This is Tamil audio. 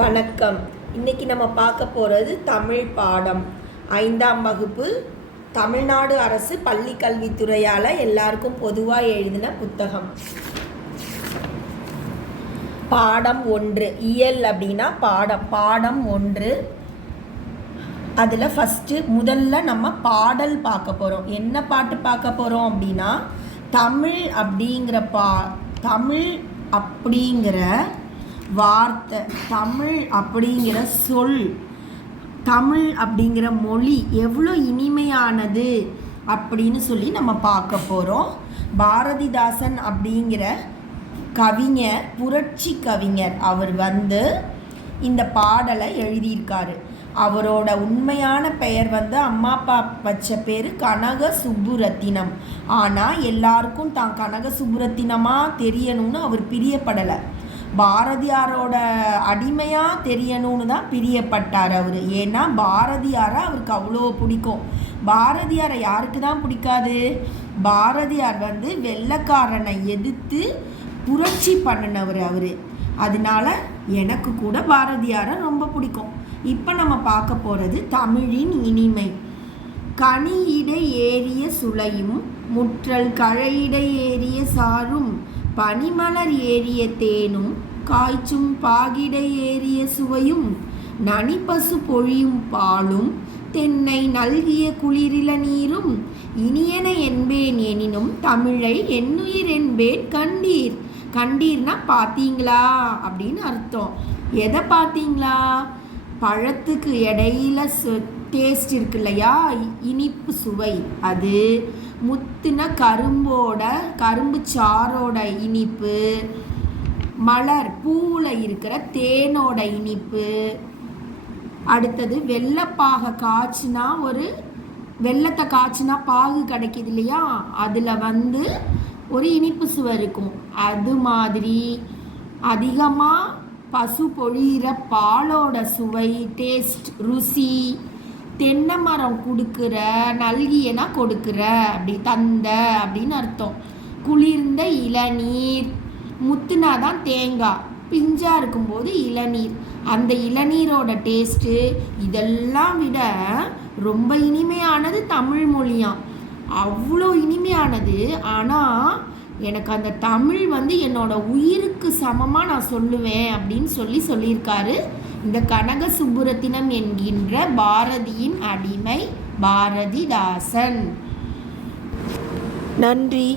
வணக்கம். இன்னைக்கு நம்ம பார்க்க போகிறது தமிழ் பாடம் 5ஆம் வகுப்பு தமிழ்நாடு அரசு பள்ளி கல்வித்துறையால் எல்லாருக்கும் பொதுவாக எழுதின புத்தகம். பாடம் 1 இயல் அப்படின்னா பாடம் 1. அதில் முதல்ல நம்ம பாடல் பார்க்க போகிறோம். என்ன பாட்டு பார்க்க போகிறோம் அப்படின்னா தமிழ் அப்படிங்கிற வார்த்தை, தமிழ் அப்படிங்கிற சொல், தமிழ் அப்படிங்கிற மொழி எவ்வளோ இனிமையானது அப்படின்னு சொல்லி நம்ம பார்க்க போகிறோம். பாரதிதாசன் அப்படிங்கிற கவிஞர், புரட்சி கவிஞர், அவர் இந்த பாடலை எழுதியிருக்காரு. அவரோட உண்மையான பெயர் அம்மா அப்பா வச்ச பேர் கனக சுப்புரத்தினம். ஆனால் எல்லாருக்கும் தான் கனக சுப்புரத்தினமாக தெரியணும்னு அவர் பிரியப்படலை. பாரதியாரோட அடிமையாக தெரியணும்னு தான் பிரியப்பட்டார் அவர். ஏன்னா பாரதியாரை அவருக்கு அவ்வளோ பிடிக்கும். பாரதியாரை யாருக்கு தான் பிடிக்காது? பாரதியார் வெள்ளைக்காரனை எதிர்த்து புரட்சி பண்ணினவர் அவர். அதனால எனக்கு கூட பாரதியாரை ரொம்ப பிடிக்கும். இப்போ நம்ம பார்க்க போகிறது தமிழின் இனிமை. கனியிடை ஏறிய சுளையும் முற்றல் கழையிடை ஏறிய சாரும் பனிமலர் ஏறிய தேனும் காய்ச்சும் பாகிடை ஏறிய சுவையும் நனிப்பசு பொழியும் பாலும் தென்னை நல்கிய குளிரில நீரும் இனியன என்பேன் எனினும் தமிழை என்னுயிர் என்பேன் கண்டீர். கண்டீர்னா பார்த்தீங்களா அப்படின்னு அர்த்தம். எதை பார்த்தீங்களா? பழத்துக்கு இடையில டேஸ்ட் இருக்கு இல்லையா, இனிப்பு சுவை, அது முத்துன கரும்பு சாரோட இனிப்பு, மலர் பூவில் இருக்கிற தேனோட இனிப்பு, அடுத்தது வெள்ளைப்பாகை காய்ச்சினா வெள்ளத்தை காய்ச்சினா பாகு கிடைக்கிது இல்லையா, அதில் ஒரு இனிப்பு சுவை இருக்கும். அது மாதிரி அதிகமாக பசு பொழிகிற பாலோட சுவை, டேஸ்ட், ருசி, தென்னை மரம் கொடுக்குற, நல்கியனா கொடுக்குற, அப்படி தந்த அப்படின்னு அர்த்தம். குளிர்ந்த இளநீர், முத்துனா தான் தேங்காய், பிஞ்சாக இருக்கும்போது இளநீர், அந்த இளநீரோட டேஸ்ட்டு இதெல்லாம் விட ரொம்ப இனிமையானது தமிழ் மொழியாம். அவ்வளோ இனிமையானது. ஆனால் எனக்கு அந்த தமிழ் என்னோட உயிருக்கு சமமாக நான் சொல்லுவேன் அப்படின்னு சொல்லியிருக்காரு இந்த கனக சுப்புரத்தினம் என்கின்ற பாரதியின் அடிமை பாரதிதாசன். நன்றி.